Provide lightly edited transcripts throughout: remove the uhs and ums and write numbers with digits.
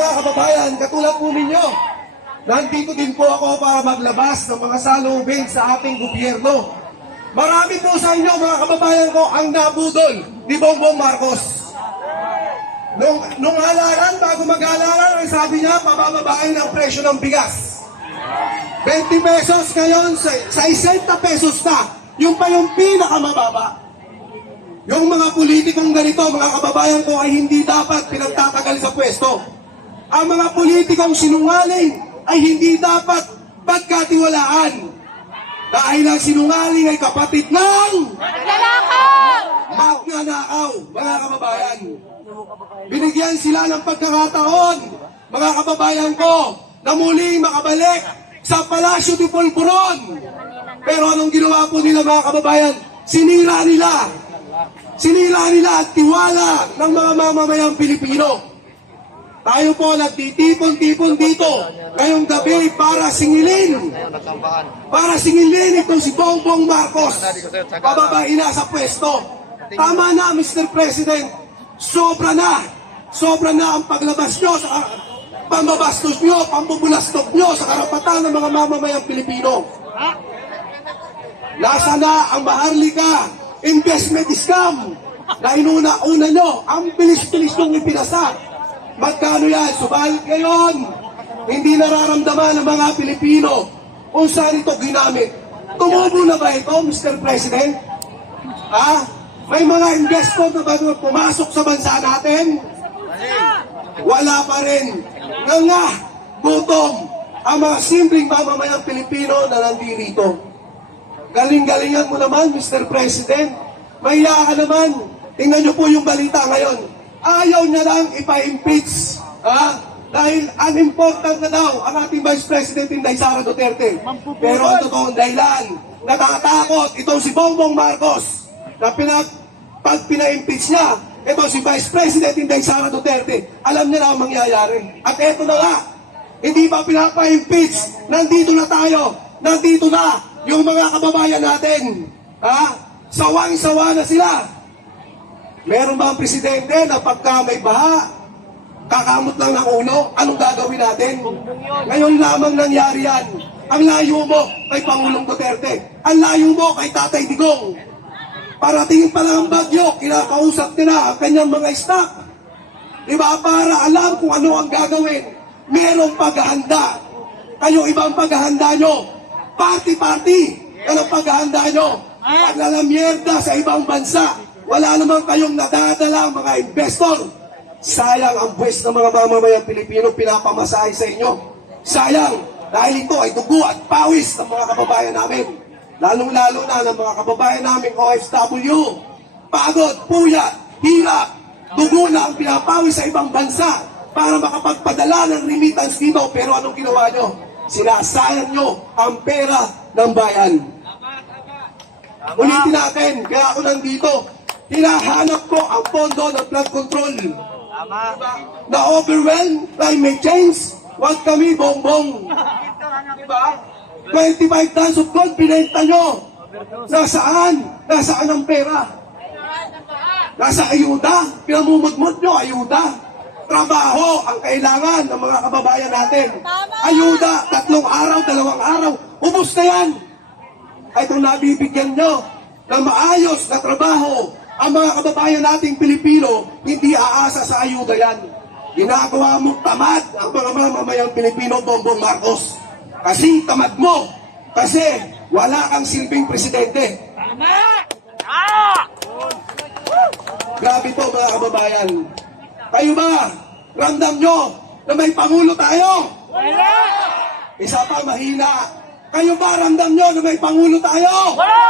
mga kababayan, katulad po ninyo, nandito din po ako para maglabas ng mga salubin sa ating gobyerno. Marami po sa inyo, mga kababayan ko, ang nabudol ni Bongbong Marcos. Nung halalan, bago mag-halalan, ang sabi niya, pabababain ang presyo ng bigas. 20 pesos ngayon, sa 60 pesos na. Yung pa yung pinakamababa. Yung mga politikong ganito, mga kababayan ko, ay hindi dapat pinagtatagal sa pwesto. Ang mga politikong sinungaling ay hindi dapat pagkatiwalaan. Dahil ang sinungaling ay kapatid ng magnanakaw, mga kababayan. Binigyan sila ng pagkakataon, mga kababayan ko, na muling makabalik sa Palasyo de Polvoron. Pero anong ginawa po nila, mga kababayan? Sinira nila ang tiwala ng mga mamamayang Pilipino. Tayo po nagtitipon-tipon dito ngayong gabi para singilin itong si Bongbong Marcos. Pababain na sa pwesto. Tama na, Mr. President. Sobra na ang paglabas nyo sa pambabastos nyo, pambubulastok nyo sa karapatan ng mga mamamayang Pilipino. Nasa na ang Maharlika investment scam na inuna-una nyo, ang bilis-bilis nung ipinasa. Magkano yan? Subalit ngayon, hindi nararamdaman ng mga Pilipino kung saan ito ginamit. Tumubo na ba ito, Mr. President? May mga investment na ba pumasok sa bansa natin? Wala pa rin. Nga, gutom ang mga simpleng mamamayang Pilipino na nandito. Galing-galingan mo naman, Mr. President. Mahiya ka naman. Tingnan niyo po yung balita ngayon. Ayaw niya lang ipa-impeach. Dahil unimportant na daw ang ating Vice President Inday Sara Duterte. Pero ang totoong dahilan, natatakot itong si Bongbong Marcos na pag pina-impeach niya, ito si Vice President Inday Sara Duterte, alam niya na ang mangyayari. At eto na nga, hindi pa pinapa-impeach, nandito na tayo, nandito na yung mga kababayan natin. Sawang-sawa na sila. Meron ba ang presidente na pagka may baha, kakamot lang ng ulo, anong gagawin natin? Ngayon lamang nangyari yan. Ang layo mo kay Pangulong Duterte. Ang layo mo kay Tatay Digong. Paratingin pa lang ang bagyo, kinakausap nila ang kanyang mga staff. Diba? Para alam kung ano ang gagawin. Merong paghahanda. Kayo ibang paghahanda nyo. Party-party. Anong paghahanda nyo? Paglalamyerda sa ibang bansa. Wala naman kayong nadadala mga investor. Sayang ang buwis ng mga mamamayang Pilipino pinapamasahe sa inyo. Sayang, dahil ito ay dugo at pawis ng mga kababayan namin. Lalong-lalo na ng mga kababayan namin OFW. Pagod, puyat, hirap, dugo na ang pinapawis sa ibang bansa para makapagpadala ng remittance dito. Pero anong ginawa nyo? Sinasayang nyo ang pera ng bayan. Ulitin natin, kaya ako nandito. Hinahanap ko ang pondo ng flood control. Na-overwhelm, climate change, wag kami bongbong. Diba? 25 tons of gold, pinenta nyo. Nasaan? Nasaan ang pera? Nasa ayuda? Pinamumudmud nyo, ayuda. Trabaho ang kailangan ng mga kababayan natin. Ayuda, 3 araw, 2 araw. Ubus na yan. Ay kung nabibigyan nyo ng maayos na trabaho, ang mga kababayan nating Pilipino, hindi aasa sa ayuda yan. Ginagawa mong tamad ang mga mamamayang Pilipino, Bongbong Marcos. Kasi tamad mo. Kasi wala kang silbing presidente. Grabe po mga kababayan. Kayo ba, ramdam nyo na may Pangulo tayo? Wala! Isa pa mahina. Kayo ba, ramdam nyo na may Pangulo tayo? Wala!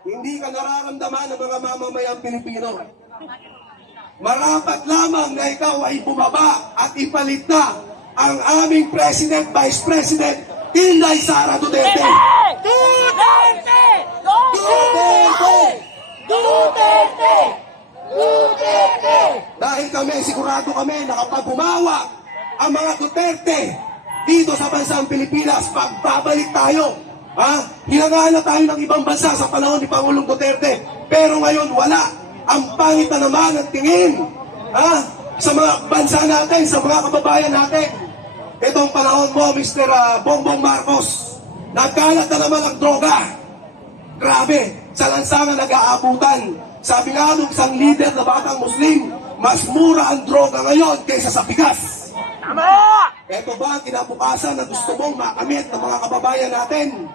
Hindi ka nararamdaman ng mga mamamayang Pilipino. Marapat lamang na ikaw ay bumaba at ipalit na ang aming President, Vice President, Inday Sara Duterte. Duterte! Duterte! Duterte! Duterte! Dahil kami, sigurado kami na kapag bumawa ang mga Duterte dito sa bansang Pilipinas, pagbabalik tayo. Hinangaan na tayo ng ibang bansa sa panahon ni Pangulong Duterte. Pero ngayon wala. Ang pangit na naman ang tingin. sa mga bansa natin, sa mga kababayan natin. Itong panahon mo, Mr. Bongbong Marcos, nagkalat na naman ang droga. Grabe, sa lansangan nag-aabutan. Sabi nga nung isang leader na batang Muslim, mas mura ang droga ngayon kaysa sa bigas. Tama! Ito ba ang kinabukasan na gusto mong makamit ng mga kababayan natin?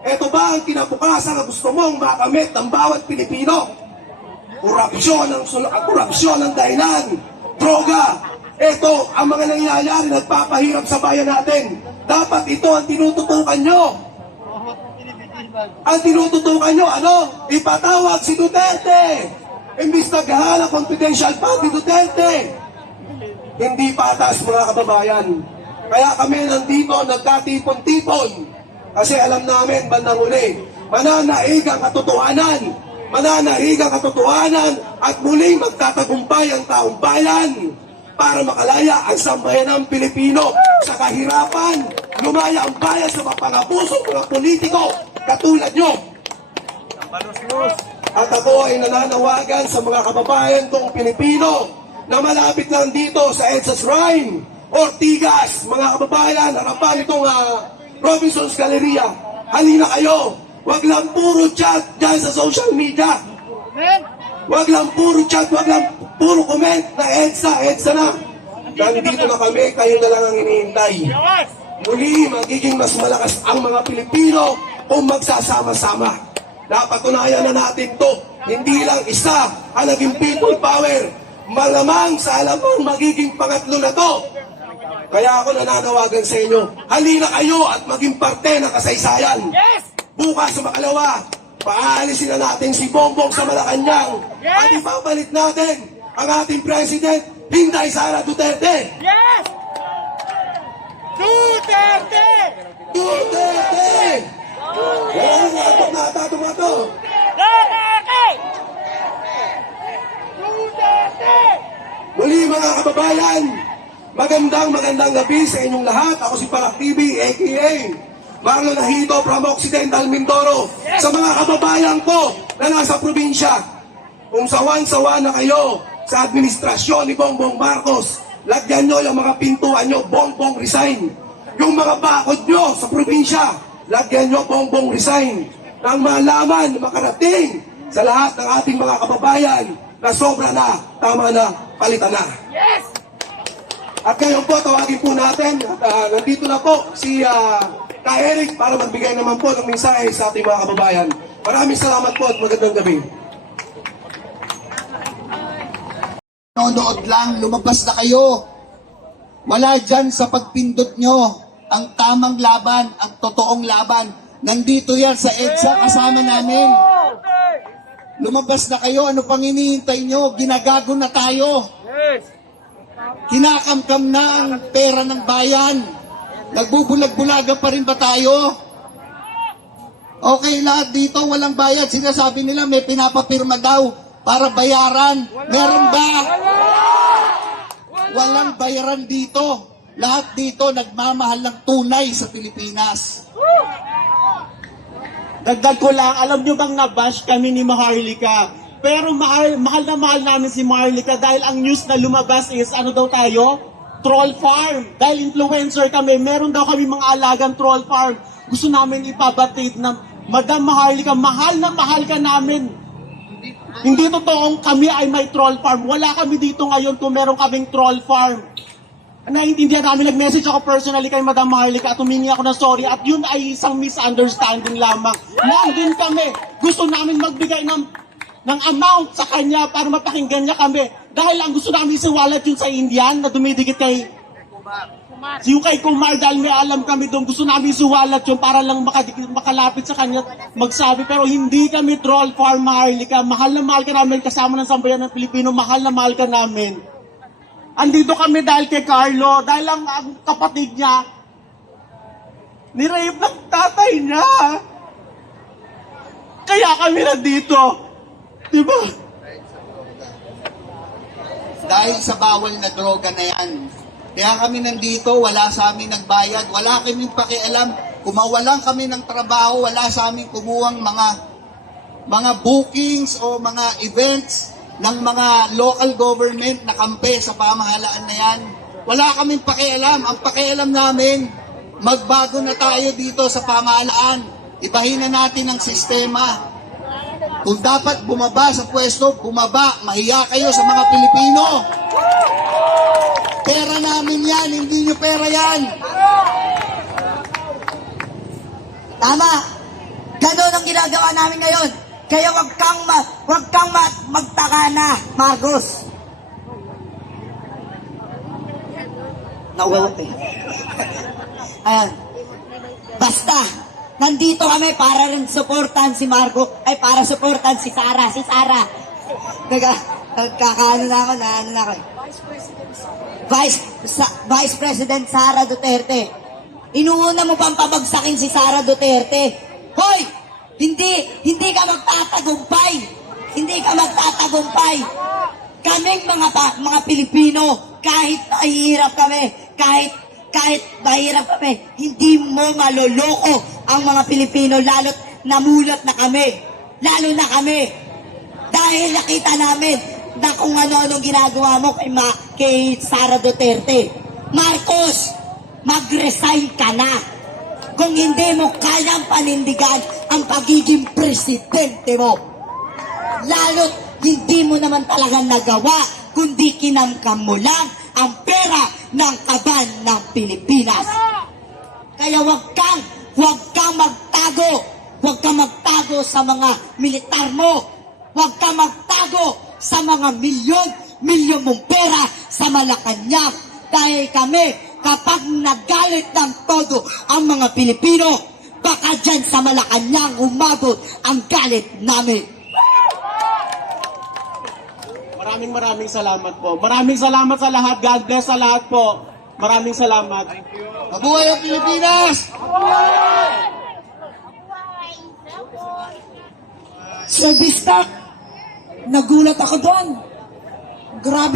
Ito ba ang kinabukasan na gusto mong makamit ng bawat Pilipino? Korupsyon ang dahilan. Droga. Ito ang mga nangyayari nagpapahirap sa bayan natin. Dapat ito ang tinututukan nyo. Ang tinututukan nyo, ano? Ipatawag si Duterte. Imbis naghahanap confidential fund ni Duterte. Hindi patas, mga kababayan. Kaya kami nandito nagkatipon-tipon. Kasi alam namin, bandang uli, mananaig ang katotohanan. Mananaig ang katotohanan at muling magtatagumpay ang taong bayan para makalaya ang sambayanang Pilipino sa kahirapan. Lumaya ang bayan sa mapangabusong mga politiko katulad nyo. At ako ay nananawagan sa mga kababayan kong Pilipino na malapit lang dito sa EDSA Shrine, Ortigas, mga kababayan, harapan itong Robinson's Galleria. Halina kayo. Wag lang puro chat dyan sa social media. Wag lang puro chat, wag lang puro comment na EDSA na. Nandito na kami, kayo na lang ang hinihintay. Muli, magiging mas malakas ang mga Pilipino kung magsasama-sama. Napatunayan na natin to. Hindi lang isa ang naging people power. Malamang sa alamang magiging pangatlo na to. Kaya ako nananawagan sa inyo, halina kayo at maging parte ng kasaysayan. Yes! Bukas sa makalawa, paalisin na natin si Bongbong sa Malacanang at ipapalit natin ang ating President, Inday Sara Duterte. Yes! Duterte! Duterte! Oo nga, ito. Duterte! Duterte! Muli mga kababayan, magandang gabi sa inyong lahat. Ako si Palak TV, a.k.a. Marlon Nahito from Occidental Mindoro. Sa mga kababayan ko na nasa probinsya, kung sawan-sawa na kayo sa administrasyon ni Bongbong Marcos, lagyan nyo yung mga pintuan nyo, Bongbong resign. Yung mga bakod nyo sa probinsya, lagyan nyo Bongbong resign. Nang malaman, makarating sa lahat ng ating mga kababayan na sobra na, tama na, palitan na. Yes! At ngayon po, tawagin po natin, at nandito na po si Ka Eric para magbigay naman po ng mensahe sa ating mga kababayan. Maraming salamat po at magandang gabi. Nanonood lang, lumabas na kayo. Wala dyan sa pagpindot nyo ang tamang laban, ang totoong laban. Nandito yan sa EDSA, kasama namin. Lumabas na kayo, ano pang hinihintay nyo? Ginagago na tayo. Kinakamkam na ang pera ng bayan. Nagbubulag-bulaga pa rin ba tayo? Okay, lahat dito walang bayad. Sinasabi nila may pinapapirma daw para bayaran. Meron ba? Walang bayaran dito. Lahat dito nagmamahal ng tunay sa Pilipinas. Dagdag ko lang, alam nyo bang nabash kami ni Maharlika? Pero mahal na mahal namin si Maharlika dahil ang news na lumabas is, ano daw tayo? Troll farm. Dahil influencer kami, meron daw kami mga alagang troll farm. Gusto namin ipabatid na, Madam Maharlika, mahal na mahal ka namin. Hindi totoong kami ay may troll farm. Wala kami dito ngayon kung meron kaming troll farm. Naiintindihan namin, nag-message ako personally kay Madam Maharlika at humingi ako ng sorry at yun ay isang misunderstanding lamang. Nandun kami, gusto namin magbigay ng amount sa kanya para mapakinggan niya kami. Dahil ang gusto namin isiwalat yun sa Indian na dumidikit kay yung kay Kumar dahil may alam kami doon. Gusto namin isiwalat yun para lang makalapit sa kanya magsabi. Pero hindi kami troll farm, Maharlika. Mahal na mahal ka namin kasama ng sambayan ng Pilipino. Mahal na mahal ka namin. Andito kami dahil kay Carlo, dahil ang kapatid niya, nirape ng tatay niya. Kaya kami nandito. Diba? Dahil sa bawal na droga na yan. Kaya kami nandito, wala sa amin nagbayad, wala kaming pakialam. Kung mawalan kami ng trabaho, wala sa amin kumuhang mga bookings o mga events ng mga local government na kampe sa pamahalaan na yan. Wala kaming pakialam. Ang pakialam namin, magbago na tayo dito sa pamahalaan. Ibahin na natin ang sistema. Kung dapat bumaba sa pwesto, bumaba. Mahiya kayo sa mga Pilipino. Pera namin yan, hindi nyo pera yan. Tama. Ganon ang ginagawa namin ngayon. Kaya wag kang magtaka na, Marcos. Nawawag eh. Ayan. Basta, nandito kami para rin supportan si Marco, ay para supportan si Sara. Si Sara. Nagkakaano na ako, naano na ako. Vice President Sara Duterte. Inuuna mo pang pabagsakin si Sara Duterte. Hoy! Hindi ka magtatagumpay. Hindi ka magtatagumpay. Kaming mga Pilipino, kahit mahirap kami, kahit mahirap kami, hindi mo maloloko ang mga Pilipino, lalo't namulat na kami. Lalo na kami. Dahil nakita namin na kung ano-anong ginagawa mo kay Sara Duterte. Marcos, mag-resign ka na. Kung hindi mo kayang panindigan ang pagiging presidente mo. Lalo't hindi mo naman talagang nagawa, kundi kinamkam mo lang ang pera ng kaban ng Pilipinas. Kaya wag kang magtago. Huwag kang magtago sa mga militar mo. Huwag kang magtago sa mga milyon mong pera sa Malacanang. Dahil kami, kapag nagalit ng todo ang mga Pilipino, baka dyan sa Malacanang umabot ang galit namin. Maraming salamat po. Maraming salamat sa lahat. God bless sa lahat po. Maraming salamat. Mabuhay ang Pilipinas! Sir Bistak, nagulat ako doon. Grabe